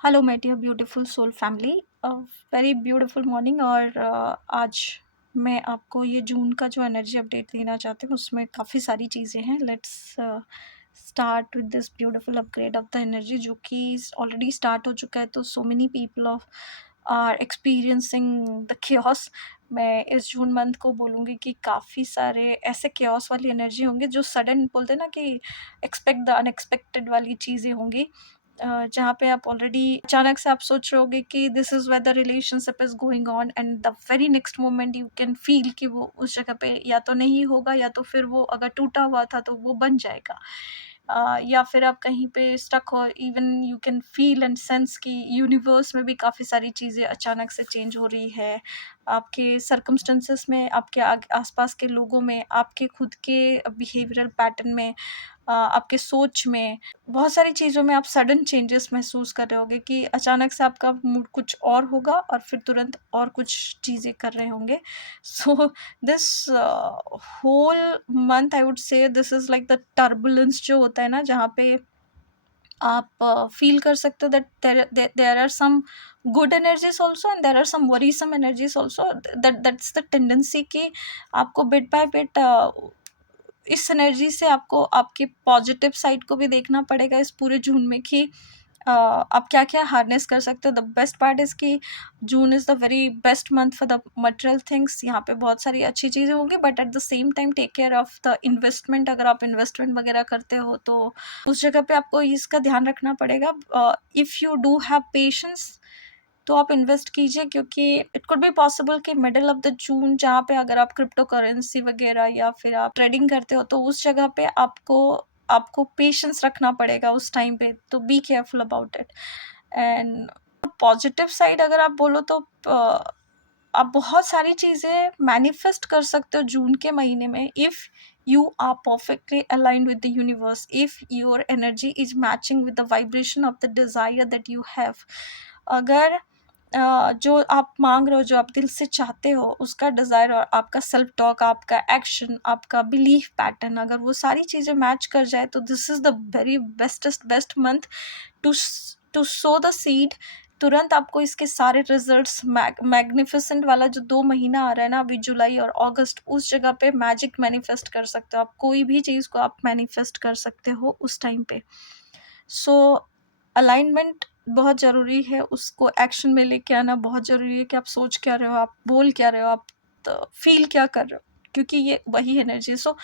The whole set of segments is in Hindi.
Hello my dear beautiful soul family. Very beautiful morning. और आज मैं आपको ये जून का जो एनर्जी अपडेट देना चाहती हूँ उसमें काफ़ी सारी चीज़ें हैं। Let's start with this beautiful upgrade of the energy जो कि ऑलरेडी स्टार्ट हो चुका है। तो so many people of are experiencing the chaos। मैं इस जून मंथ को बोलूँगी कि काफ़ी सारे ऐसे chaos वाली एनर्जी होंगे जो सडन बोलते हैं ना कि एक्सपेक्ट द अनएक्सपेक्टेड वाली चीज़ें होंगी। जहाँ पे आप ऑलरेडी अचानक से आप सोच रहे होगे कि this is where the relationship is going on and the very next moment you can feel कि वो उस जगह पे या तो नहीं होगा या तो फिर वो अगर टूटा हुआ था तो वो बन जाएगा। या फिर आप कहीं पे स्टक हो, even you can feel and sense कि यूनिवर्स में भी काफ़ी सारी चीज़ें अचानक से चेंज हो रही है। आपके सर्कमस्टेंसेस में, आपके आसपास के लोगों में, आपके खुद के बिहेवियरल पैटर्न में, आपके सोच में, बहुत सारी चीज़ों में आप सडन चेंजेस महसूस कर रहे होंगे कि अचानक से आपका मूड कुछ और होगा और फिर तुरंत और कुछ चीज़ें कर रहे होंगे। So this whole month I would say this is like the turbulence जो होता है ना, जहाँ पे आप फील कर सकते हो that there are some good energies also and there are some worrisome energies also. That's the tendency कि आपको बिट बाय बिट इस एनर्जी से आपको आपके पॉजिटिव साइड को भी देखना पड़ेगा इस पूरे जून में कि आप क्या क्या हार्नेस कर सकते हो। द बेस्ट पार्ट इज़ कि June is the very best month for the material things. यहाँ पे बहुत सारी अच्छी चीज़ें होंगी but at the same time take care of the investment. अगर आप इन्वेस्टमेंट वगैरह करते हो तो उस जगह पे आपको इसका ध्यान रखना पड़ेगा। If you do have patience तो आप इन्वेस्ट कीजिए, क्योंकि इट कुड बी पॉसिबल कि मिडल ऑफ द जून जहाँ पे अगर आप क्रिप्टो करेंसी वगैरह या फिर आप ट्रेडिंग करते हो तो उस जगह पे आपको आपको पेशेंस रखना पड़ेगा उस टाइम पे। तो be careful about it. And positive side अगर आप बोलो तो आप बहुत सारी चीज़ें मैनिफेस्ट कर सकते हो जून के महीने में if you are perfectly aligned with the universe, if your energy is matching with the vibration of the desire that you have। अगर जो आप मांग रहे हो, जो आप दिल से चाहते हो, उसका डिज़ायर और आपका सेल्फ टॉक, आपका एक्शन, आपका बिलीफ पैटर्न, अगर वो सारी चीज़ें मैच कर जाए तो this is the very best month to sow the seed. तुरंत आपको इसके सारे रिजल्ट्स मैग्निफिसेंट वाला जो 2 महीना आ रहा है ना अभी, जुलाई और अगस्त, उस जगह पे मैजिक मैनिफेस्ट कर सकते हो। आप कोई भी चीज़ को आप मैनिफेस्ट कर सकते हो उस टाइम पे। सो अलाइनमेंट बहुत ज़रूरी है, उसको एक्शन में लेके आना बहुत ज़रूरी है कि आप सोच क्या रहे हो, आप बोल क्या रहे हो, आप फील क्या कर रहे हो, क्योंकि ये वही एनर्जी है। सो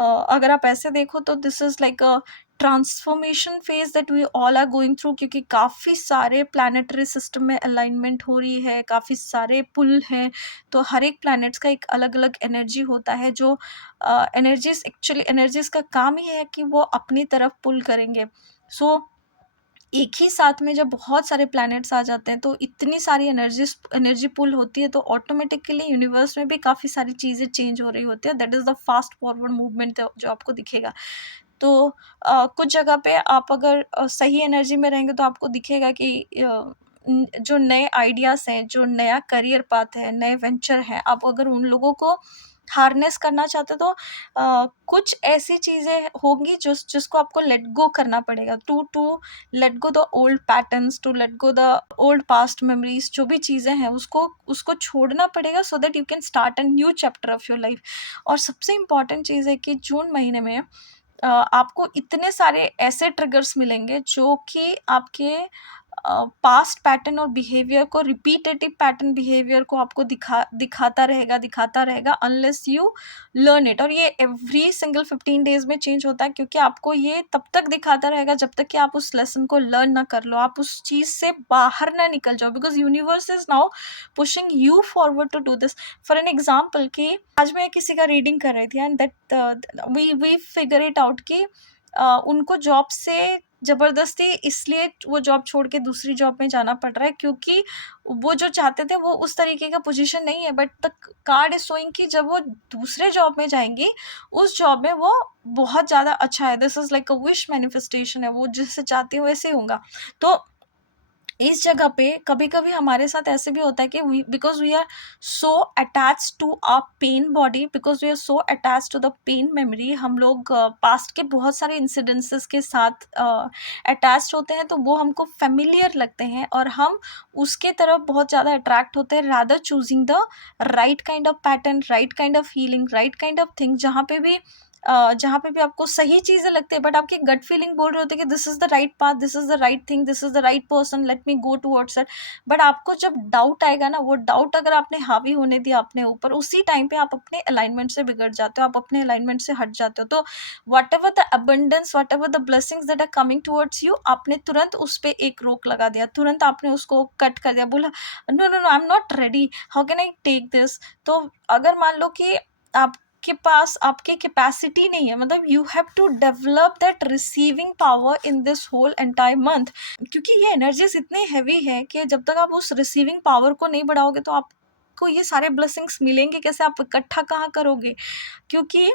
अगर आप ऐसे देखो तो this is like a transformation phase that we all are going through, क्योंकि काफ़ी सारे प्लानिटरी सिस्टम में अलाइनमेंट हो रही है, काफ़ी सारे पुल हैं। तो हर एक प्लैनेट्स का एक अलग अलग एनर्जी होता है जो एनर्जीज, एक्चुअली एनर्जीज का काम ही है कि वो अपनी तरफ पुल करेंगे। सो एक ही साथ में जब बहुत सारे प्लैनेट्स आ जाते हैं तो इतनी सारी एनर्जी पुल होती है, तो ऑटोमेटिकली यूनिवर्स में भी काफ़ी सारी चीज़ें चेंज हो रही होती है। That is the fast forward movement जो आपको दिखेगा। तो कुछ जगह पे आप अगर सही एनर्जी में रहेंगे तो आपको दिखेगा कि जो नए आइडियाज़ हैं, जो नया करियर पाथ है, नए वेंचर हैं, आप अगर उन लोगों को हार्नेस करना चाहते हो तो कुछ ऐसी चीज़ें होंगी जिसको आपको लेट गो करना पड़ेगा। To to let go the old patterns, to let go the old past memories, जो भी चीज़ें हैं उसको उसको छोड़ना पड़ेगा so that you can start a new chapter of your life. और सबसे इम्पॉर्टेंट चीज़ है कि जून महीने में आपको इतने सारे ऐसे ट्रिगर्स मिलेंगे जो कि आपके पास्ट पैटर्न और बिहेवियर को, रिपीटेटिव पैटर्न बिहेवियर को आपको दिखाता रहेगा अनलेस यू लर्न इट। और ये एवरी सिंगल 15 डेज में चेंज होता है, क्योंकि आपको ये तब तक दिखाता रहेगा जब तक कि आप उस लेसन को लर्न ना कर लो, आप उस चीज़ से बाहर ना निकल जाओ, because universe is now pushing you forward to do this. For an example कि आज मैं किसी का रीडिंग कर रही थी and that we figure it out कि उनको जॉब से ज़बरदस्ती इसलिए वो जॉब छोड़ के दूसरी जॉब में जाना पड़ रहा है, क्योंकि वो जो चाहते थे वो उस तरीके का पोजीशन नहीं है, but the card is showing कि जब वो दूसरे जॉब में जाएंगी उस जॉब में वो बहुत ज़्यादा अच्छा है। This is like a wish manifestation है, वो जिससे चाहती है वैसे ही होगा। तो इस जगह पे कभी-कभी हमारे साथ ऐसे भी होता है कि because we are so attached to our pain body, because we are so attached to the pain memory, हम लोग पास्ट के बहुत सारे इंसिडेंसेस के साथ अटैच्ड होते हैं, तो वो हमको फ़ैमिलियर लगते हैं और हम उसके तरफ बहुत ज़्यादा अट्रैक्ट होते हैं, rather choosing the right kind of pattern, right kind of healing, right kind of thing, जहाँ पे भी आपको सही चीज़ें लगती है, बट आपकी गट फीलिंग बोल रही होती है कि this is the right path, this is the right thing, this is the right person, let me go towards it. But आपको जब डाउट आएगा ना, वो डाउट अगर आपने हावी होने दिया अपने ऊपर, उसी टाइम पे आप अपने अलाइनमेंट से बिगड़ जाते हो, आप अपने अलाइनमेंट से हट जाते हो। तो whatever the abundance, whatever the blessings that are coming towards you, आपने तुरंत उस पे एक रोक लगा दिया, तुरंत आपने उसको कट कर दिया, बोला no no no, I am not ready, how can I take this. तो अगर मान लो कि आपके पास आपकी कैपेसिटी नहीं है, मतलब you have to develop that receiving power in this whole entire month, क्योंकि ये एनर्जीज इतनी हैवी है कि जब तक आप उस रिसीविंग पावर को नहीं बढ़ाओगे तो आपको ये सारे ब्लेसिंग्स मिलेंगे कैसे, आप इकट्ठा कहाँ करोगे। क्योंकि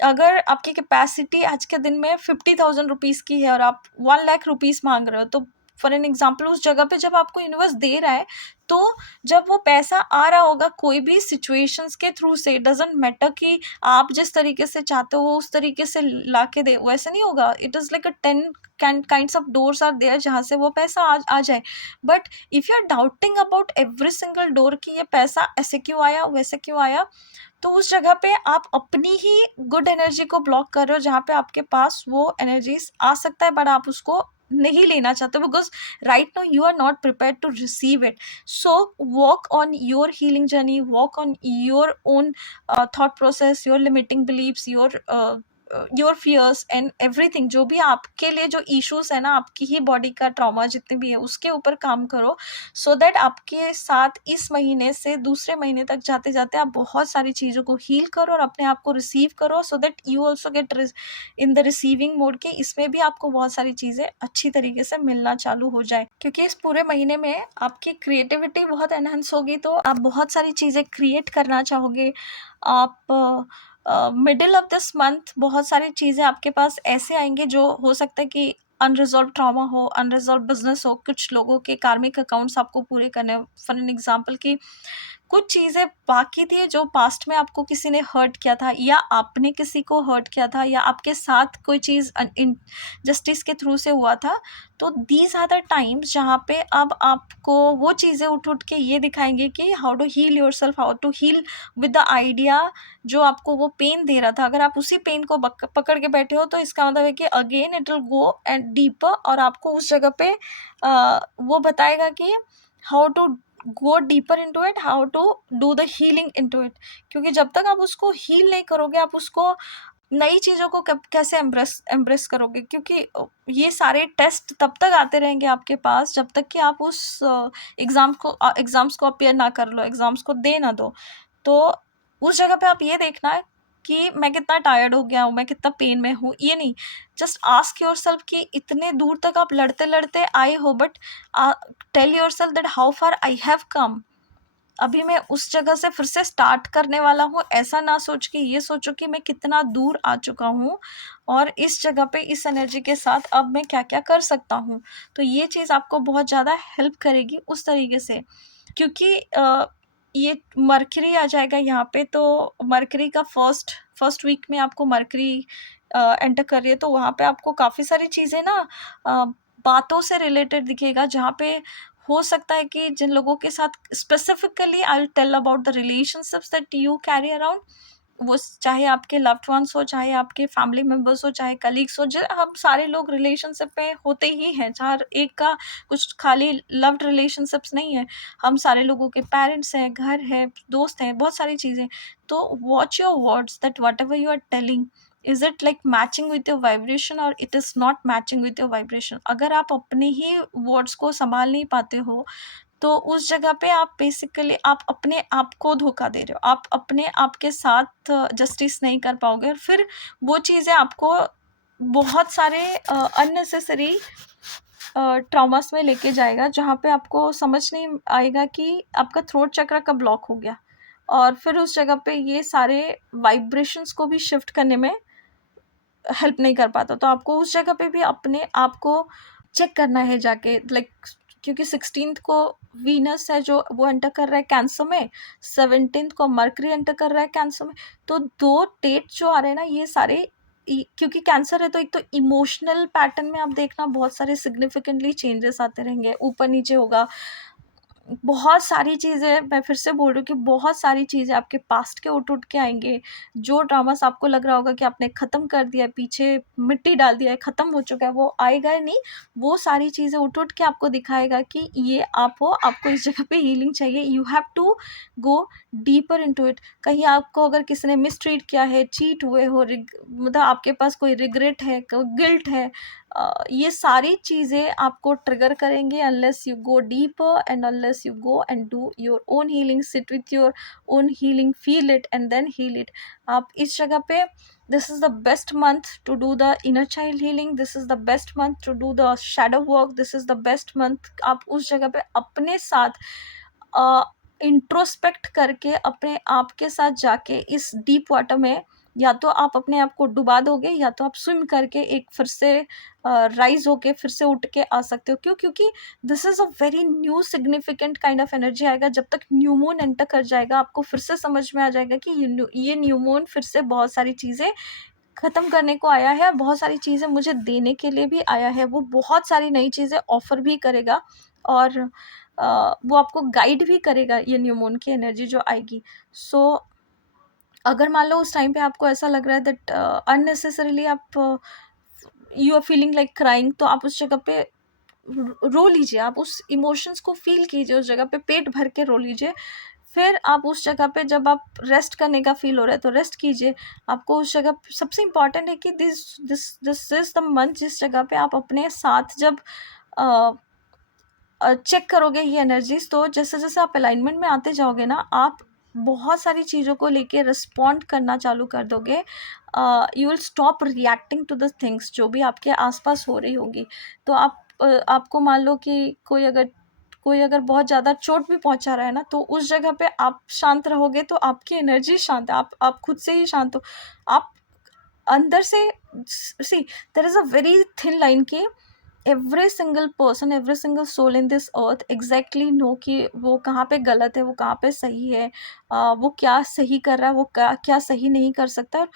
अगर आपकी कैपेसिटी आज के दिन में 50,000 रुपीज़ की है और आप 1 लाख रुपीज़ मांग रहे हो, तो फॉर एन एग्जाम्पल उस जगह पे जब आपको यूनिवर्स दे रहा है, तो जब वो पैसा आ रहा होगा कोई भी सिचुएशंस के थ्रू से, डजेंट मैटर कि आप जिस तरीके से चाहते हो वो उस तरीके से ला के दे, वैसे नहीं होगा। It is like a 10 kinds of doors are there जहाँ से वो पैसा आ जाए। But if you are doubting about every single door कि ये पैसा ऐसे क्यों आया, वैसे क्यों आया, तो उस जगह पे आप अपनी ही गुड एनर्जी को ब्लॉक कर रहे हो, जहाँ पे आपके पास वो एनर्जीज आ सकता है बट आप उसको नहीं लेना चाहते, because right now you are not prepare to receive it. So work on your healing journey, work on your own thought process, your limiting believes, your fears and everything, जो भी आपके लिए जो इश्यूज है ना, आपकी ही बॉडी का ट्रॉमा जितने भी है उसके ऊपर काम करो, सो दैट आपके साथ इस महीने से दूसरे महीने तक जाते जाते आप बहुत सारी चीज़ों को हील करो और अपने आप को रिसीव करो, सो that you also get in the receiving mode के, इसमें भी आपको बहुत सारी चीज़ें अच्छी तरीके से मिलना चालू हो जाए। क्योंकि इस पूरे महीने में आपकी क्रिएटिविटी बहुत एनहेंस होगी, तो आप बहुत सारी चीज़ें क्रिएट करना चाहोगे। आप मिडिल ऑफ दिस मंथ बहुत सारी चीज़ें आपके पास ऐसे आएंगे जो हो सकता है कि अनरिजॉल्व ट्रॉमा हो, अनरिजॉल्व बिजनेस हो, कुछ लोगों के कार्मिक अकाउंट्स आपको पूरे करने हो। फॉर एन एग्जाम्पल कि कुछ चीज़ें बाकी थी जो पास्ट में आपको किसी ने हर्ट किया था, या आपने किसी को हर्ट किया था, या आपके साथ कोई चीज़ जस्टिस के थ्रू से हुआ था। तो दीज आर द टाइम्स जहाँ पे अब आपको वो चीज़ें उठ उठ के ये दिखाएंगे कि how to heal yourself, how to heal with the idea जो आपको वो पेन दे रहा था। अगर आप उसी पेन को पकड़ के बैठे हो, तो इसका मतलब है कि again it will go and deeper, और आपको उस जगह पे वो बताएगा कि how to go deeper into it, how to do the healing into it. क्योंकि जब तक आप उसको हील नहीं करोगे, आप उसको नई चीज़ों को कैसे एम्ब्रेस एम्ब्रेस करोगे। क्योंकि ये सारे टेस्ट तब तक आते रहेंगे आपके पास जब तक कि आप उस एग्ज़ाम्स को अपीयर ना कर लो, एग्ज़ाम्स को दे ना दो। तो उस जगह पे आप ये देखना है कि मैं कितना टायर्ड हो गया हूँ, मैं कितना पेन में हूँ, ये नहीं। जस्ट आस्क योरसेल्फ कि इतने दूर तक आप लड़ते-लड़ते आए हो, but tell yourself that how far I have come. अभी मैं उस जगह से फिर से स्टार्ट करने वाला हूँ, ऐसा ना सोच के ये सोचो कि मैं कितना दूर आ चुका हूँ और इस जगह पे इस एनर्जी के साथ अब मैं क्या-क्या कर सकता हूँ। तो ये चीज़ आपको बहुत ज़्यादा हेल्प करेगी उस तरीके से। क्योंकि ये मरकरी आ जाएगा यहाँ पे, तो मरकरी का फर्स्ट वीक में आपको मरकरी एंटर कर रही है, तो वहाँ पे आपको काफ़ी सारी चीज़ें ना अ, बातों से रिलेटेड दिखेगा, जहाँ पे हो सकता है कि जिन लोगों के साथ specifically I will tell about the relationships that you carry around, वो चाहे आपके लव्ड वंस हो, चाहे आपके फैमिली मेंबर्स हो, चाहे कलीग्स हो, हम सारे लोग रिलेशनशिप में होते ही हैं, चाहे एक का कुछ खाली लव्ड रिलेशनशिप्स नहीं है। हम सारे लोगों के पेरेंट्स हैं, घर है, दोस्त हैं, बहुत सारी चीज़ें। तो watch your words that whatever you are telling, is it like matching with your vibration और it is not matching with your vibration. अगर आप अपने ही वर्ड्स को संभाल नहीं पाते हो, तो उस जगह पे आप बेसिकली आप अपने आप को धोखा दे रहे हो। आप अपने आप के साथ जस्टिस नहीं कर पाओगे, और फिर वो चीज़ें आपको बहुत सारे अननेसेसरी ट्रॉमास में लेके जाएगा, जहाँ पे आपको समझ नहीं आएगा कि आपका थ्रोट चक्र कब ब्लॉक हो गया, और फिर उस जगह पे ये सारे वाइब्रेशंस को भी शिफ्ट करने में हेल्प नहीं कर पाता। तो आपको उस जगह पे भी अपने आप को चेक करना है जाके, लाइक क्योंकि 16th को वीनस है जो वो एंटर कर रहा है कैंसर में, 17th को मर्करी एंटर कर रहा है कैंसर में। तो 2 डेट जो आ रहे हैं ना, ये सारे क्योंकि कैंसर है तो एक तो इमोशनल पैटर्न में आप देखना बहुत सारे सिग्निफिकेंटली चेंजेस आते रहेंगे, ऊपर नीचे होगा। बहुत सारी चीज़ें, मैं फिर से बोल रही हूँ कि बहुत सारी चीज़ें आपके पास्ट के उठ-उठ के आएँगे। जो ड्रामास आपको लग रहा होगा कि आपने ख़त्म कर दिया है, पीछे मिट्टी डाल दिया है, ख़त्म हो चुका है, वो आएगा ही नहीं। वो सारी चीज़ें उठ-उठ के आपको दिखाएगा कि ये आप हो, आपको इस जगह पे हीलिंग चाहिए। You have to go deeper into it. कहीं आपको अगर किसी ने मिसट्रीट किया है, चीट हुए हो, मतलब आपके पास कोई रिग्रेट है, कोई गिल्ट है, ये सारी चीज़ें आपको ट्रिगर करेंगे unless you go deeper and unless you go and do your own healing, sit with your own healing, feel it and then heal it. आप इस जगह पे, this is the best month to do the inner child healing, this is the best month to do the shadow work, this is the best month. आप उस जगह पे अपने साथ इंट्रोस्पेक्ट करके अपने आप के साथ जाके इस डीप वाटर में या तो आप अपने आप को डुबा दोगे या तो आप स्विम करके एक फिर से राइज होके फिर से उठ के आ सकते हो। क्यों? क्योंकि this is a very new significant kind of energy आएगा। जब तक न्यू मून एंटर कर जाएगा आपको फिर से समझ में आ जाएगा कि ये न्यू मून फिर से बहुत सारी चीज़ें ख़त्म करने को आया है, बहुत सारी चीज़ें मुझे देने के लिए भी आया है। वो बहुत सारी नई चीज़ें ऑफ़र भी करेगा और वो आपको गाइड भी करेगा, ये न्यू मून की एनर्जी जो आएगी। सो अगर मान लो उस टाइम पे आपको ऐसा लग रहा है दैट अननेसेसरीली आप you are feeling like crying, तो आप उस जगह पे रो लीजिए, आप उस इमोशंस को फ़ील कीजिए, उस जगह पे पेट भर के रो लीजिए। फिर आप उस जगह पे जब आप रेस्ट करने का फ़ील हो रहा है तो रेस्ट कीजिए। आपको उस जगह सबसे इम्पोर्टेंट है कि this this this is the month जिस जगह पे आप अपने साथ जब अ चेक करोगे ये एनर्जीज़, तो जैसे-जैसे आप अलाइनमेंट में आते जाओगे ना, आप बहुत सारी चीज़ों को लेके रिस्पॉन्ड करना चालू कर दोगे। You will stop reacting to the things जो भी आपके आस-पास हो रही होगी। तो आपको मान लो कि कोई अगर बहुत ज़्यादा चोट भी पहुँचा रहा है ना, तो उस जगह पे आप शांत रहोगे तो आपकी एनर्जी शांत है, आप खुद से ही शांत हो। आप अंदर से see there is a very thin line कि every single person, every single soul in this earth exactly know कि वो कहाँ पे गलत है, वो कहाँ पे सही है, वो क्या सही कर रहा है, वो क्या क्या सही नहीं कर सकता।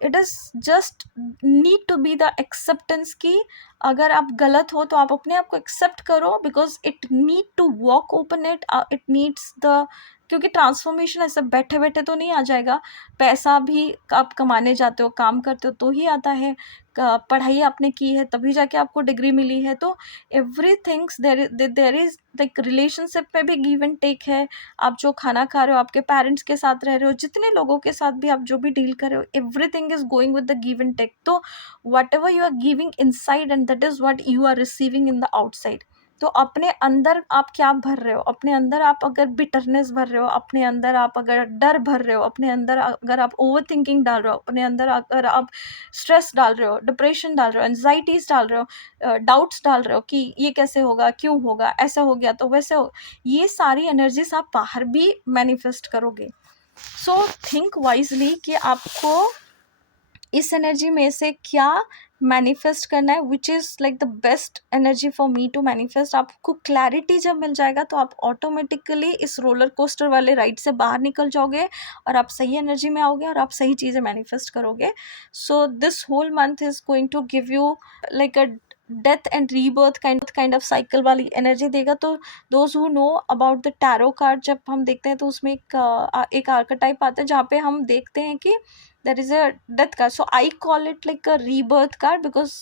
It is just need to be the acceptance कि अगर आप गलत हो तो आप अपने आप को एक्सेप्ट करो, because it need to walk open it, it needs the, क्योंकि ट्रांसफॉर्मेशन ऐसे बैठे बैठे तो नहीं आ जाएगा। पैसा भी आप कमाने जाते हो, काम करते हो तो ही आता है। पढ़ाई आपने की है तभी जाके आपको डिग्री मिली है। तो everything's there is like relationship में भी गिव एंड टेक है। आप जो खाना खा रहे हो, आपके पेरेंट्स के साथ रह रहे हो, जितने लोगों के साथ भी आप जो भी डील कर रहे हो, everything is going with the give and take. तो whatever you are giving inside and that is what you are receiving in the outside. तो अपने अंदर आप क्या भर रहे हो, अपने अंदर आप अगर बिटरनेस भर रहे हो, अपने अंदर आप अगर डर भर रहे हो, अपने अंदर अगर आप ओवरथिंकिंग डाल रहे हो, अपने अंदर अगर आप स्ट्रेस डाल रहे हो, डिप्रेशन डाल रहे हो, एंग्जाइटीज डाल रहे हो, डाउट्स डाल रहे हो कि ये कैसे होगा, क्यों होगा, ऐसा हो गया तो वैसे हो, ये सारी एनर्जीज आप बाहर भी मैनिफेस्ट करोगे। सो थिंक वाइजली कि आपको इस एनर्जी में से क्या मैनिफेस्ट करना है, which is like the best energy for me to manifest. आपको क्लैरिटी जब मिल जाएगा तो आप ऑटोमेटिकली इस रोलर कोस्टर वाले राइड से बाहर निकल जाओगे और आप सही एनर्जी में आओगे और आप सही चीज़ें मैनिफेस्ट करोगे। So this whole month is going to give you like a death and rebirth kind of cycle वाली एनर्जी देगा। तो those who know about the tarot card, जब हम देखते हैं तो उसमें एक आर्केटाइप आता है जहाँ पे हम देखते हैं कि there is a death card, so I call it like a rebirth card because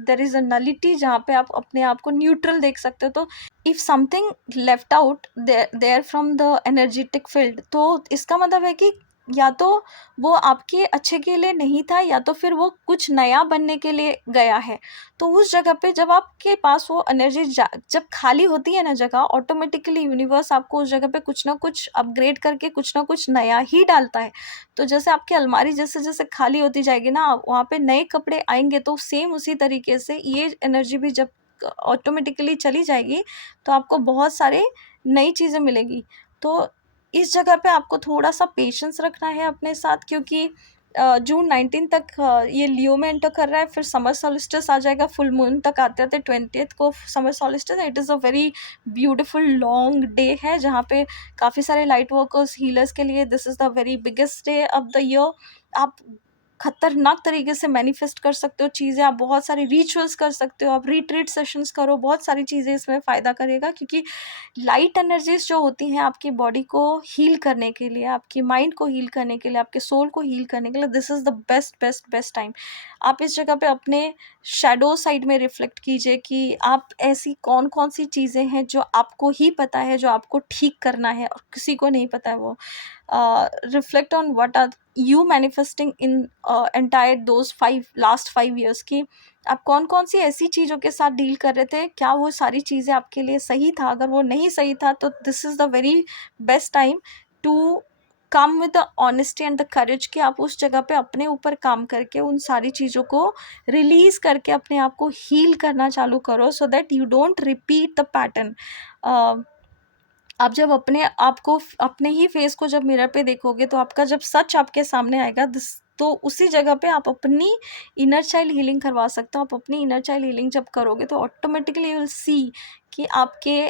there is a nullity जहाँ पे आप अपने आप को न्यूट्रल देख सकते हो। तो if something left out there from the energetic field, तो इसका मतलब है कि या तो वो आपके अच्छे के लिए नहीं था या तो फिर वो कुछ नया बनने के लिए गया है। तो उस जगह पे जब आपके पास वो एनर्जी जब खाली होती है ना जगह, ऑटोमेटिकली यूनिवर्स आपको उस जगह पे कुछ ना कुछ अपग्रेड करके कुछ ना कुछ नया ही डालता है। तो जैसे आपकी अलमारी जैसे जैसे खाली होती जाएगी ना, वहाँ पे नए कपड़े आएंगे, तो सेम उसी तरीके से ये एनर्जी भी जब ऑटोमेटिकली चली जाएगी तो आपको बहुत सारे नई चीज़ें मिलेगी। तो इस जगह पे आपको थोड़ा सा पेशेंस रखना है अपने साथ, क्योंकि जून 19 तक ये लियो में एंटर कर रहा है, फिर समर सोल्स्टिस आ जाएगा, फुल मून तक आते-आते 20th को summer solstice. It is a very beautiful long day है, जहाँ पे काफ़ी सारे लाइट वर्कर्स, हीलर्स के लिए this is the very biggest day of the year. आप खतरनाक तरीके से मैनिफेस्ट कर सकते हो चीज़ें, आप बहुत सारे रिचुअल्स कर सकते हो, आप रिट्रीट सेशंस करो, बहुत सारी चीज़ें इसमें फ़ायदा करेगा, क्योंकि लाइट एनर्जीज जो होती हैं आपकी बॉडी को हील करने के लिए, आपकी माइंड को हील करने के लिए, आपके सोल को हील करने के लिए, this is the best best best time. आप इस जगह पे अपने शैडो साइड में रिफ्लेक्ट कीजिए कि आप ऐसी कौन कौन सी चीज़ें हैं जो आपको ही पता है, जो आपको ठीक करना है और किसी को नहीं पता है। वो reflect on what are you manifesting in entire those 5 last 5 years की आप कौन कौन सी ऐसी चीज़ों के साथ डील कर रहे थे, क्या वो सारी चीज़ें आपके लिए सही था? अगर वो नहीं सही था तो this is the very best time to come with the honesty and the courage कि आप उस जगह पे अपने ऊपर काम करके उन सारी चीज़ों को रिलीज़ करके अपने आप को हील करना चालू करो, सो that you don't repeat the pattern. आप जब अपने आप को अपने ही फेस को जब मिरर पे देखोगे, तो आपका जब सच आपके सामने आएगा, तो उसी जगह पे आप अपनी इनर चाइल्ड हीलिंग करवा सकते हो। आप अपनी इनर चाइल्ड हीलिंग जब करोगे तो ऑटोमेटिकली यू विल सी कि आपके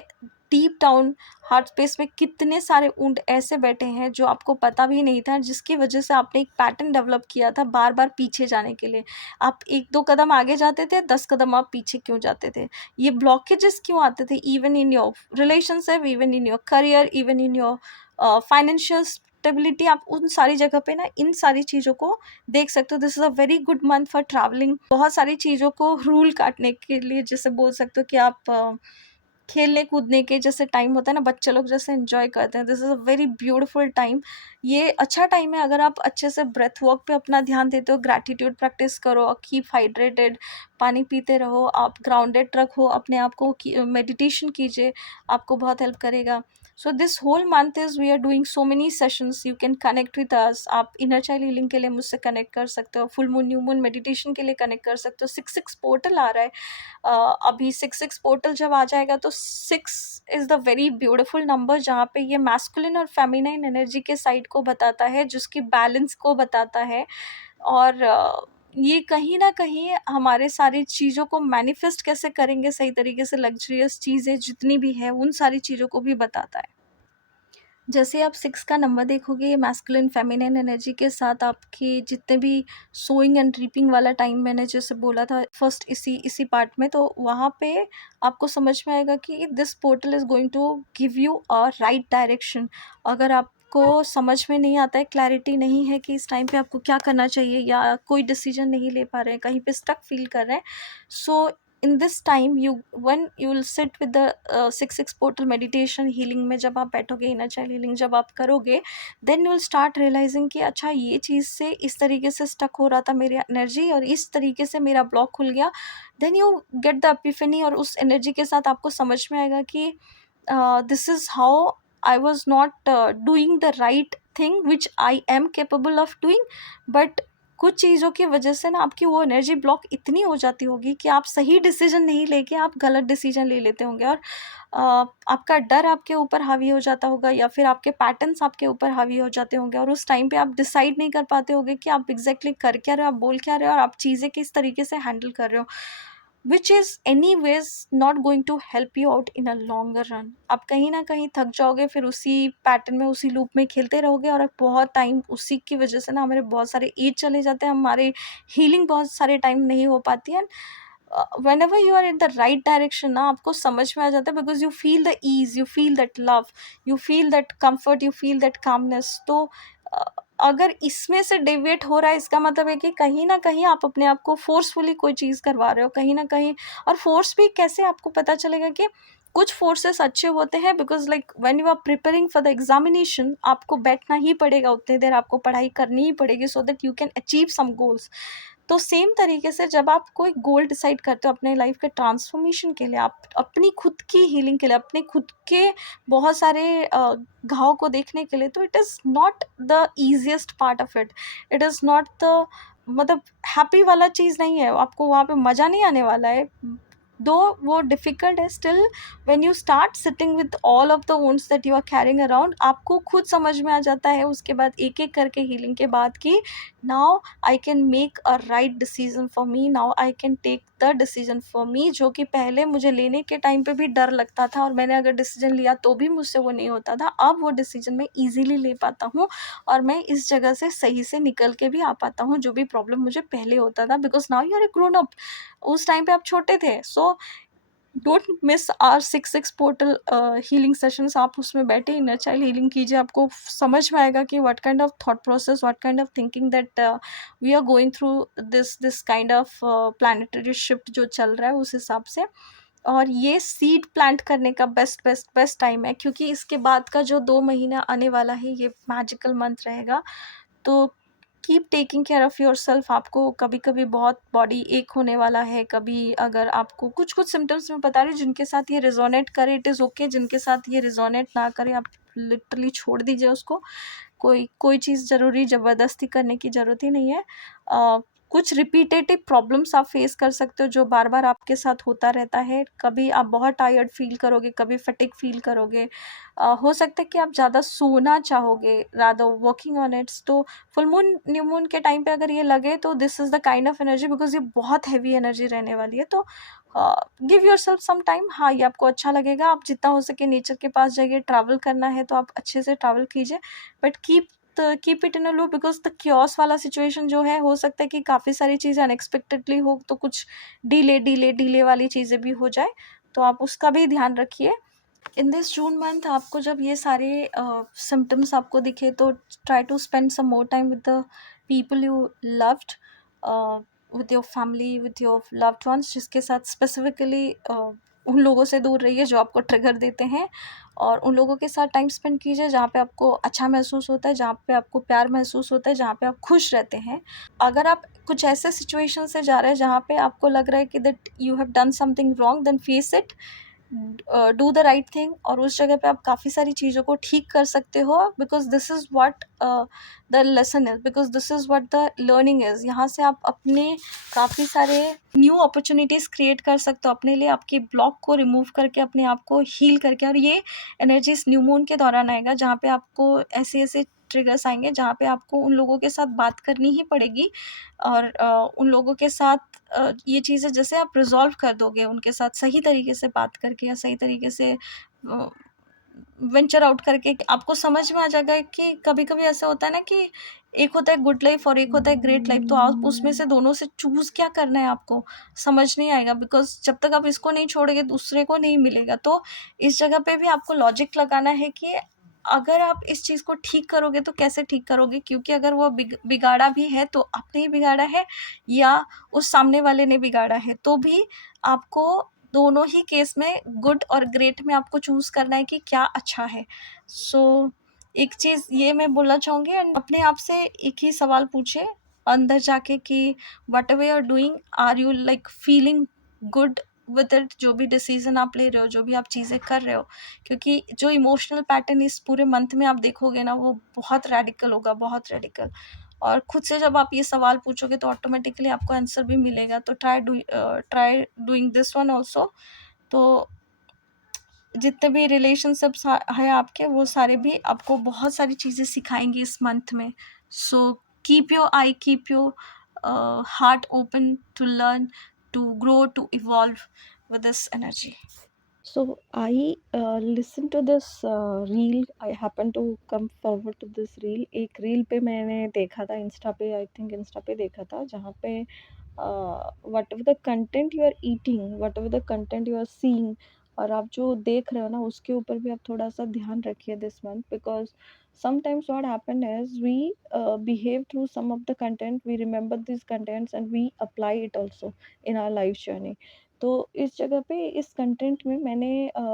डीप डाउन हार्ट स्पेस में कितने सारे वुंड ऐसे बैठे हैं जो आपको पता भी नहीं था, जिसकी वजह से आपने एक पैटर्न डेवलप किया था बार बार पीछे जाने के लिए। आप 1-2 कदम आगे जाते थे, 10 कदम आप पीछे क्यों जाते थे? ये ब्लॉकेजेस क्यों आते थे? Even in your relationship, even in your career, even in your financial stability, आप उन सारी जगह पे ना इन सारी चीज़ों को देख सकते हो। This is a very good month for travelling. बहुत सारी चीज़ों को रूल काटने के लिए, जैसे बोल सकते हो कि आप खेलने कूदने के जैसे टाइम होता है ना, बच्चे लोग जैसे एंजॉय करते हैं, this is a very beautiful time. ये अच्छा टाइम है अगर आप अच्छे से ब्रेथ वर्क पे अपना ध्यान देते हो, ग्रैटिट्यूड प्रैक्टिस करो, कीप हाइड्रेटेड, पानी पीते रहो, आप ग्राउंडेड रखो अपने आप को, मेडिटेशन कीजिए, आपको बहुत हेल्प करेगा। So this whole month is we are doing so many sessions, you can connect with us. आप इनर चाइल्ड हीलिंग के लिए मुझसे कनेक्ट कर सकते हो, full moon new moon meditation के लिए कनेक्ट कर सकते हो। 6-6 पोर्टल आ रहा है। अभी 6-6 पोर्टल जब आ जाएगा तो 6 is the very beautiful number, जहाँ पे ये मैस्कुलिन और फेमिनाइन एनर्जी के साइड को बताता है, जिसकी बैलेंस को बताता है। और ये कहीं न कहीं हमारे सारी चीज़ों को मैनिफेस्ट कैसे करेंगे सही तरीके से, लग्ज़रियस चीज़ें जितनी भी हैं, उन सारी चीज़ों को भी बताता है। जैसे आप 6 का नंबर देखोगे, ये मैस्कुलिन फेमिनिन एनर्जी के साथ आपके जितने भी सोइंग एंड रीपिंग वाला टाइम मैंने जैसे बोला था फर्स्ट इसी इसी पार्ट में, तो वहाँ पे आपको समझ में आएगा कि this portal is going to give you a right direction. अगर आपको समझ में नहीं आता है, क्लैरिटी नहीं है कि इस टाइम पे आपको क्या करना चाहिए, या कोई डिसीजन नहीं ले पा रहे हैं, कहीं पे स्टक फील कर रहे हैं, so in this time you will sit with the 6-6 portal meditation healing में जब आप बैठोगे, इनर चाइल्ड हीलिंग जब आप करोगे, then you will start realising कि अच्छा ये चीज़ से इस तरीके से स्टक हो रहा था मेरी एनर्जी, और इस तरीके से मेरा ब्लॉक खुल गया। Then you get the epiphany, और उस एनर्जी के साथ आपको समझ में आएगा कि this is how I was not doing the right thing which I am capable of doing, but कुछ चीज़ों की वजह से ना आपकी वो एनर्जी ब्लॉक इतनी हो जाती होगी कि आप सही डिसीजन नहीं लेके आप गलत डिसीजन ले लेते होंगे, और आपका डर आपके ऊपर हावी हो जाता होगा, या फिर आपके पैटर्न्स आपके ऊपर हावी हो जाते होंगे, और उस टाइम पे आप डिसाइड नहीं कर पाते होंगे कि आप एग्जैक्टली कर क्या रहे हो, आप बोल क्या रहे हो, और आप चीज़ें किस तरीके से हैंडल कर रहे हो, which is anyways not going to help you out in a longer run. आप कहीं ना कहीं थक जाओगे, फिर उसी पैटर्न में उसी लूप में खेलते रहोगे, और बहुत टाइम उसी की वजह से ना हमारे बहुत सारे एज चले जाते हैं, हमारे हीलिंग बहुत सारे टाइम नहीं हो पाती है। Whenever you are in the right direction ना, आपको समझ में आ जाता है, because you feel the ease, you feel that love, you feel that comfort, you feel that calmness. तो अ, अगर इसमें से डेविएट हो रहा है, इसका मतलब है कि कहीं ना कहीं आप अपने आप को फोर्सफुली कोई चीज़ करवा रहे हो, कहीं ना कहीं। और फोर्स भी कैसे आपको पता चलेगा कि कुछ फोर्सेस अच्छे होते हैं, because like when you are preparing for the examination, आपको बैठना ही पड़ेगा उतनी देर, आपको पढ़ाई करनी ही पड़ेगी, so that you can achieve some goals. तो सेम तरीके से जब आप कोई गोल डिसाइड करते हो अपने लाइफ के ट्रांसफॉर्मेशन के लिए, आप अपनी खुद की हीलिंग के लिए, अपने खुद के बहुत सारे घाव को देखने के लिए, तो it is not the easiest part of it. It is not the मतलब हैप्पी वाला चीज़ नहीं है, आपको वहाँ पे मज़ा नहीं आने वाला है। दो वो डिफ़िकल्ट है, still when you start sitting with all of the wounds that you are carrying around, आपको खुद समझ में आ जाता है उसके बाद एक-एक करके हीलिंग के बाद कि now I can make a right decision for me, now I can take the decision for me, जो कि पहले मुझे लेने के टाइम पे भी डर लगता था और मैंने अगर डिसीज़न लिया तो भी मुझसे वो नहीं होता था। अब वो डिसीज़न मैं ईज़िली ले पाता हूँ और मैं इस जगह से सही से निकल के भी आ पाता हूँ, जो भी प्रॉब्लम मुझे पहले होता था, because now you are a grown up. उस टाइम पे आप छोटे थे। So don't miss our 6 portal healing sessions. आप उसमें बैठे इनर चाइल्ड हीलिंग कीजिए, आपको समझ में आएगा कि what kind of thought process, what kind of thinking that we are going through, this kind of planetary shift जो चल रहा है उस हिसाब से। और ये सीड प्लांट करने का बेस्ट टाइम है, क्योंकि इसके बाद का जो 2 महीना आने वाला है ये मैजिकल मंथ रहेगा। तो keep taking care of yourself. आपको कभी-कभी बहुत बॉडी एक होने वाला है, कभी अगर आपको कुछ-कुछ सिम्पटम्स मैं बता रही हूँ जिनके साथ ये रेज़ोनेट करे इट इज़ ओके, जिनके साथ ये रेज़ोनेट ना करे आप लिटरली छोड़ दीजिए उसको। कोई चीज़ ज़रूरी ज़बरदस्ती करने की ज़रूरत ही नहीं है। कुछ रिपीटेटिव प्रॉब्लम्स आप फेस कर सकते हो जो बार-बार आपके साथ होता रहता है। कभी आप बहुत टायर्ड फ़ील करोगे, कभी फटीग फ़ील करोगे। हो सकता है कि आप ज़्यादा सोना चाहोगे रादर वर्किंग ऑन इट्स। तो फुल मून, न्यू मून के टाइम पे अगर ये लगे तो this is the kind of energy, because ये बहुत हेवी एनर्जी रहने वाली है। तो गिव योरसेल्फ सम टाइम। हाँ, ये आपको अच्छा लगेगा। आप जितना हो सके नेचर के पास जाइए, ट्रैवल करना है तो आप अच्छे से ट्रैवल कीजिए, but keep it in a loop, because the chaos वाला सिचुएशन जो है, हो सकता है कि काफ़ी सारी चीज़ें अनएक्सपेक्टेडली हो, तो कुछ डिले वाली चीज़ें भी हो जाए, तो आप उसका भी ध्यान रखिए। इन दिस जून मंथ आपको जब ये सारे सिम्टम्स आपको दिखे तो try to spend some more time with the people you loved, with your family, with your loved ones, जिसके साथ स्पेसिफिकली उन लोगों से दूर रहिए जो आपको ट्रिगर देते हैं, और उन लोगों के साथ टाइम स्पेंड कीजिए जहाँ पे आपको अच्छा महसूस होता है, जहाँ पे आपको प्यार महसूस होता है, जहाँ पे आप खुश रहते हैं। अगर आप कुछ ऐसे सिचुएशन से जा रहे हैं जहाँ पे आपको लग रहा है कि that you have done something wrong, then face it, do the right thing, और उस जगह पे आप काफ़ी सारी चीज़ों को ठीक कर सकते हो, because this is what the lesson is, because this is what the learning is. यहाँ से आप अपने काफ़ी सारे न्यू अपॉर्चुनिटीज़ क्रिएट कर सकते हो अपने लिए, आपके ब्लॉक को रिमूव करके अपने आप को हील करके। और ये एनर्जी इस न्यू मून के दौरान आएगा जहाँ पे आपको ऐसे ऐसे ट्रिगर्स आएंगे जहाँ पे आपको उन लोगों के साथ बात करनी ही पड़ेगी, और उन लोगों के साथ ये चीज़ें जैसे आप रिज़ॉल्व कर दोगे उनके साथ सही तरीके से बात करके या सही तरीके से वेंचर आउट करके, आपको समझ में आ जाएगा कि कभी-कभी ऐसा होता है ना कि एक होता है गुड लाइफ और एक होता है ग्रेट लाइफ, तो आप उसमें से दोनों से चूज़ क्या करना है आपको समझ नहीं आएगा, बिकॉज़ जब तक आप इसको नहीं छोड़ोगे दूसरे को नहीं मिलेगा। तो इस जगह पे भी आपको लॉजिक लगाना है कि अगर आप इस चीज़ को ठीक करोगे तो कैसे ठीक करोगे? क्योंकि अगर वो बिगाड़ा भी है तो आपने ही बिगाड़ा है या उस सामने वाले ने बिगाड़ा है, तो भी आपको दोनों ही केस में गुड और ग्रेट में आपको चूज़ करना है कि क्या अच्छा है। सो एक चीज़ ये मैं बोलना चाहूँगी, एंड अपने आप से एक ही सवाल पूछिए अंदर जाके कि whatever you are doing, are you like feeling good with it? जो भी डिसीज़न आप ले रहे हो, जो भी आप चीज़ें कर रहे हो, क्योंकि जो इमोशनल पैटर्न इस पूरे मंथ में आप देखोगे ना, वो बहुत रेडिकल होगा, बहुत रेडिकल। और खुद से जब आप ये सवाल पूछोगे तो ऑटोमेटिकली आपको आंसर भी मिलेगा। तो try doing this one also. तो जितने भी रिलेशनशिप्स हैं आपके, वो सारे भी आपको बहुत सारी चीज़ें सिखाएंगे इस मंथ में। So keep your heart open to learn, to grow, to evolve with this energy. So I listen to this reel. I happen to come forward to this reel. एक रील पे मैंने देखा था इंस्टा पे, आई थिंक इंस्टा पे देखा था, जहाँ पे whatever the content you are eating, whatever the content you are seeing, और आप जो देख रहे हो ना उसके ऊपर भी आप थोड़ा सा ध्यान रखिए this month, because sometimes what happen is we behave through some of the content, we remember these contents and we apply it also in our life journey. तो इस जगह पे इस कंटेंट में मैंने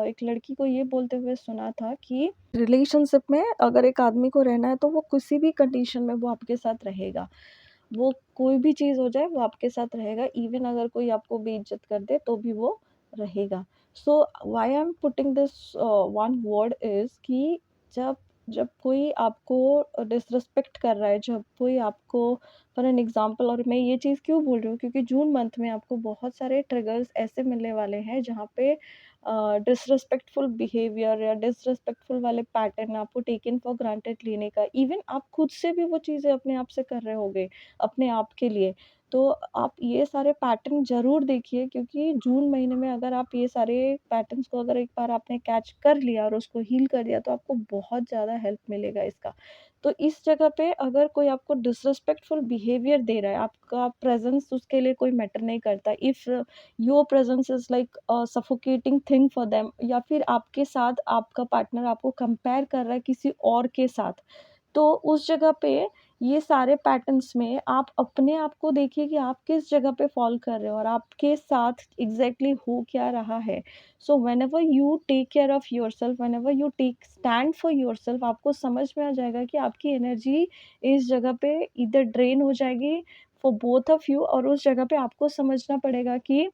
एक लड़की को ये बोलते हुए सुना था कि रिलेशनशिप में अगर एक आदमी को रहना है तो वो किसी भी कंडीशन में वो आपके साथ रहेगा, वो कोई भी चीज़ हो जाए वो आपके साथ रहेगा, इवन अगर कोई आपको बेइज्जत कर दे तो भी वो रहेगा। So why I am putting this one word is कि जब जब कोई आपको डिसरिस्पेक्ट कर रहा है, जब कोई आपको फॉर एन एग्ज़ाम्पल, और मैं ये चीज़ क्यों बोल रही हूँ क्योंकि जून मंथ में आपको बहुत सारे ट्रिगर्स ऐसे मिलने वाले हैं जहाँ पे डिसरिस्पेक्टफुल बिहेवियर या डिसरिस्पेक्टफुल वाले पैटर्न आपको टेकन फॉर ग्रांटेड लेने का, इवन आप खुद से भी वो चीज़ें अपने आप से कर रहे होंगे, अपने आप के लिए। तो आप ये सारे पैटर्न ज़रूर देखिए, क्योंकि जून महीने में अगर आप ये सारे पैटर्न्स को अगर एक बार आपने कैच कर लिया और उसको हील कर दिया, तो आपको बहुत ज़्यादा हेल्प मिलेगा इसका। तो इस जगह पे अगर कोई आपको डिसरिस्पेक्टफुल बिहेवियर दे रहा है, आपका प्रेज़ेंस उसके लिए कोई मैटर नहीं करता। If your presence is like a suffocating thing for them, या फिर आपके साथ आपका पार्टनर आपको कंपेयर कर रहा है किसी और के साथ, तो उस जगह पे ये सारे पैटर्न्स में आप अपने आप को देखिए कि आप किस जगह पे फ़ॉल कर रहे हो और आपके साथ एग्ज़ैक्टली हो क्या रहा है। So whenever you take care of yourself, whenever you take stand for yourself, आपको समझ में आ जाएगा कि आपकी एनर्जी इस जगह पे इधर ड्रेन हो जाएगी फॉर बोथ ऑफ यू, और उस जगह पे आपको समझना पड़ेगा कि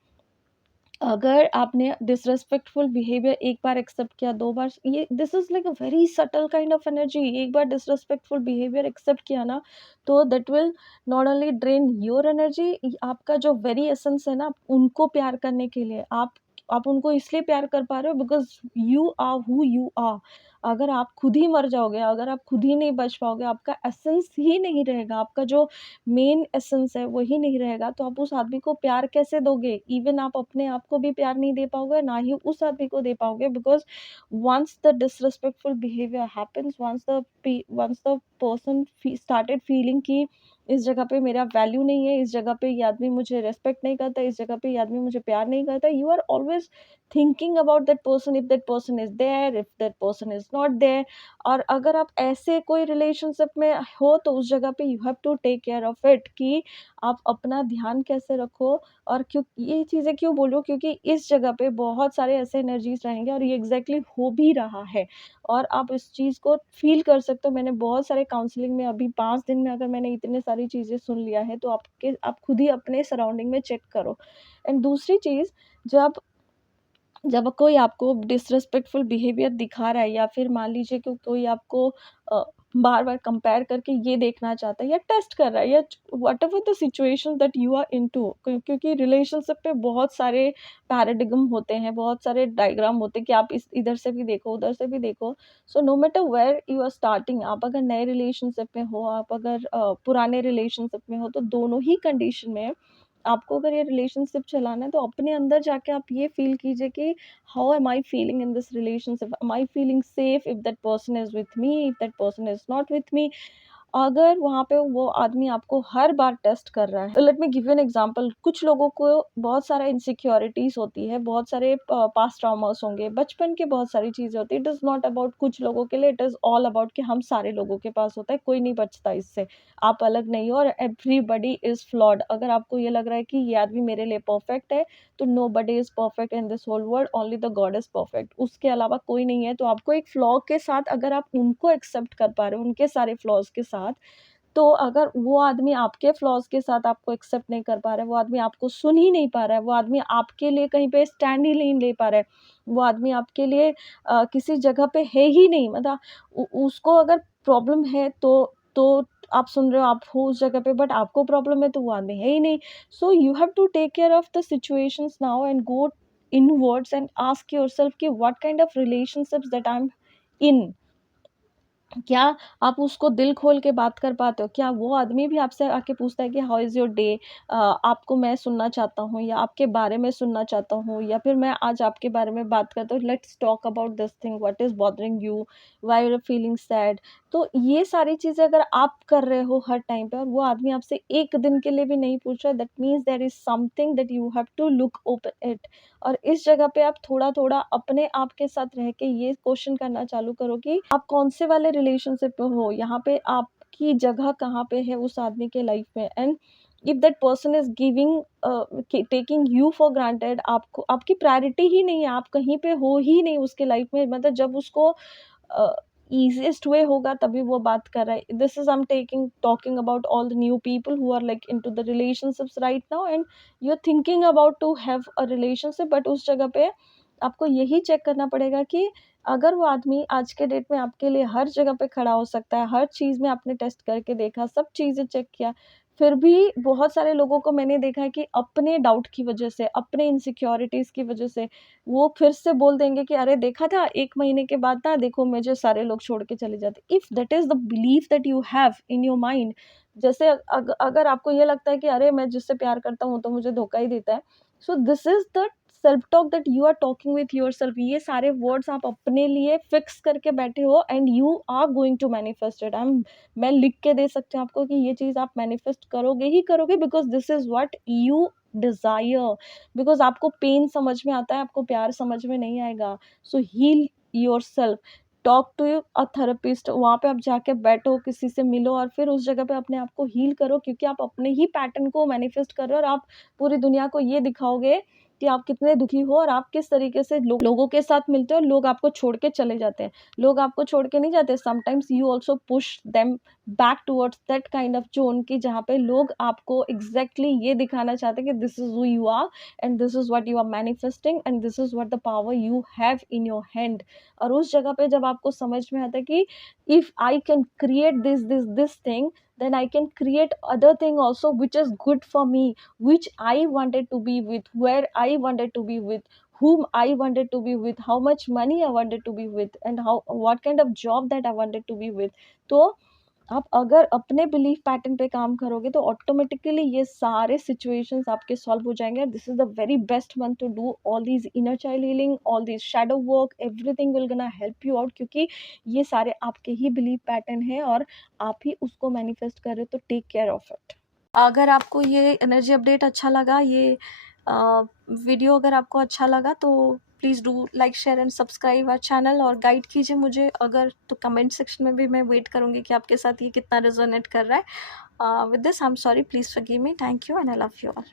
अगर आपने डिसरिस्पेक्टफुल बिहेवियर एक बार एक्सेप्ट किया, 2 बार, ये this is like a very subtle kind of energy. एक बार डिसरिस्पेक्टफुल बिहेवियर एक्सेप्ट किया ना, तो that will not only drain your energy, आपका जो वेरी एसेंस है ना, उनको प्यार करने के लिए आप उनको इसलिए प्यार कर पा रहे हो because you are who you are. अगर आप खुद ही मर जाओगे, अगर आप खुद ही नहीं बच पाओगे, आपका एसेंस ही नहीं रहेगा, आपका जो मेन एसेंस है वही नहीं रहेगा, तो आप उस आदमी को प्यार कैसे दोगे? इवन आप अपने आप को भी प्यार नहीं दे पाओगे, ना ही उस आदमी को दे पाओगे, because once the disrespectful behaviour happens, once the person started feeling कि इस जगह पे मेरा वैल्यू नहीं है, इस जगह पे ये आदमी मुझे रिस्पेक्ट नहीं करता, इस जगह पे ये आदमी मुझे प्यार नहीं करता, you are always thinking about that person, if that person is there, if that person is not there. और अगर आप ऐसे कोई रिलेशनशिप में हो, तो उस जगह पे you have to take care of it कि आप अपना ध्यान कैसे रखो। और क्यों ये चीज़ें क्यों बोल रही हूँ, क्योंकि इस जगह पे बहुत सारे ऐसे एनर्जीज रहेंगे और ये एग्जैक्टली हो भी रहा है, और आप इस चीज़ को फील कर सकते हो। मैंने बहुत सारे काउंसलिंग में अभी 5 दिन में अगर मैंने इतने सारी चीज़ें सुन लिया है, तो आप खुद ही अपने सराउंडिंग में चेक करो। एंड दूसरी चीज़, जब जब कोई आपको डिसरिस्पेक्टफुल बिहेवियर दिखा रहा है, या फिर मान लीजिए कि कोई आपको बार-बार कंपेयर करके ये देखना चाहता है या टेस्ट कर रहा है, या whatever the situation that you are into, क्योंकि रिलेशनशिप में बहुत सारे पैराडिग्म होते हैं, बहुत सारे डायग्राम होते हैं कि आप इस इधर से भी देखो, उधर से भी देखो। So no matter where you are starting, आप अगर नए रिलेशनशिप में हो, आप अगर पुराने रिलेशनशिप में हो, तो दोनों ही कंडीशन में आपको अगर ये रिलेशनशिप चलाना है, तो अपने अंदर जाके आप ये फ़ील कीजिए कि how am I feeling in this relationship? Am I feeling safe if that person is with me, if that person is not with me? अगर वहाँ पे वो आदमी आपको हर बार टेस्ट कर रहा है, let me give you an example. कुछ लोगों को बहुत सारा इनसिक्योरिटीज़ होती है, बहुत सारे पास्ट ट्रॉमास होंगे, बचपन की बहुत सारी चीज़ें होती है। इट इज़ नॉट अबाउट कुछ लोगों के लिए, इट इज़ ऑल अबाउट कि हम सारे लोगों के पास होता है, कोई नहीं बचता इससे। आप अलग नहीं हो और एवरीबॉडी इज़ फ्लॉड। अगर आपको ये लग रहा है कि ये आदमी मेरे लिए परफेक्ट है, तो nobody is perfect in this whole world, only the god is perfect. उसके अलावा कोई नहीं है। तो आपको एक फ्लॉ के साथ, अगर आप उनको एक्सेप्ट कर पा रहे हो, उनके सारे फ्लॉज़ के साथ, तो अगर वो आदमी आपके फ्लॉज़ के साथ आपको एक्सेप्ट नहीं कर पा रहा है, वो आदमी आपको सुन ही नहीं पा रहा है, वो आदमी आपके लिए कहीं पे स्टैंड ही नहीं ले पा रहा है, वो आदमी आपके लिए किसी जगह पे है ही नहीं, मतलब उसको अगर प्रॉब्लम है, तो आप सुन रहे हो, आप हो उस जगह पे, बट आपको प्रॉब्लम है, तो वो आदमी है ही नहीं। So you have to take care of the situations now and go inwards and ask yourself कि what kind of relationships that I am in. क्या आप उसको दिल खोल के बात कर पाते हो? क्या वो आदमी भी आपसे आके पूछता है कि हाउ इज़ योर डे? आपको मैं सुनना चाहता हूँ, या आपके बारे में सुनना चाहता हूँ, या फिर मैं आज आपके बारे में बात करता हूँ, let's talk about this thing, what is bothering you? Why you are feeling sad? तो ये सारी चीज़ें अगर आप कर रहे हो हर टाइम पे, और वो आदमी आपसे 1 दिन के लिए भी नहीं पूछ रहा है, that means there is something that you have to look open it. और इस जगह पे आप थोड़ा-थोड़ा अपने आप के साथ रह के ये क्वेश्चन करना चालू करो कि आप कौन-से वाले रिलेशनशिप में हो? यहाँ पे आपकी जगह कहाँ पे है उस आदमी के लाइफ में? And if that person is giving taking you for granted, आपको आपकी प्रायोरिटी ही नहीं है, आप कहीं पे हो ही नहीं उसके लाइफ में, मतलब जब उसको ईज़ीएस्ट वे होगा तभी वो बात कर रहा है। This is I am talking about all the new people who are like into the relationships right now, and you are thinking about to have a relationship, but उस जगह पे आपको यही चेक करना पड़ेगा कि अगर वो आदमी आज के डेट में आपके लिए हर जगह पे खड़ा हो सकता है, हर चीज़ में आपने टेस्ट करके देखा, सब चीज़ें चेक किया, फिर भी बहुत सारे लोगों को मैंने देखा है कि अपने डाउट की वजह से, अपने इनसिक्योरिटीज़ की वजह से वो फिर से बोल देंगे कि अरे देखा था 1 महीने के बाद ना देखो मुझे सारे लोग छोड़ के चले जाते। If that is the belief that you have in your mind, जैसे अगर आपको ये लगता है कि अरे मैं जिससे प्यार करता हूँ तो मुझे धोखा ही देता है, so this is the self talk that you are talking with yourself. ये सारे वर्ड्स आप अपने लिए फिक्स करके बैठे हो and you are going to manifest it. मैं लिख के दे सकती हूँ आपको कि ये चीज़ आप मैनिफेस्ट करोगे ही करोगे, because this is what you desire. Because आपको पेन समझ में आता है, आपको प्यार समझ में नहीं आएगा। So heal yourself, talk to a therapist, वहाँ पे आप जाके बैठो, किसी से मिलो और फिर उस जगह पे अपने आप को हील करो, क्योंकि आप अपने ही पैटर्न को मैनिफेस्ट कर रहे हो और आप पूरी दुनिया को ये दिखाओगे कि आप कितने दुखी हो और आप किस तरीके से लोगों के साथ मिलते हो और लोग आपको छोड़ के चले जाते हैं। लोग आपको छोड़ के नहीं जाते, sometimes you also push them back towards that kind of zone कि जहाँ पे लोग आपको एग्ज़ैक्टली ये दिखाना चाहते हैं कि this is who you are and this is what you are manifesting and this is what the power you have in your hand. और उस जगह पे जब आपको समझ में आता है कि if I can create this thing, then I can create other thing also which is good for me, which I wanted to be with, where I wanted to be with, whom I wanted to be with, how much money I wanted to be with, and how what kind of job that I wanted to be with। तो आप अगर अपने बिलीफ पैटर्न पे काम करोगे तो ऑटोमेटिकली ये सारे सिचुएशंस आपके सॉल्व हो जाएंगे। This is the very best one two do all these inner child healing, all these shadow work, everything will gonna help you out, क्योंकि ये सारे आपके ही बिलीफ पैटर्न है और आप ही उसको मैनिफेस्ट कर रहे हो। तो टेक केयर ऑफ इट। अगर आपको ये एनर्जी अपडेट अच्छा लगा, ये वीडियो अगर आपको अच्छा लगा तो please do like share and subscribe our channel और गाइड कीजिए मुझे अगर, तो कमेंट सेक्शन में भी मैं वेट करूँगी कि आपके साथ ये कितना रेजोनेट कर रहा है। With this I am sorry, please forgive me. Thank you and I love you all.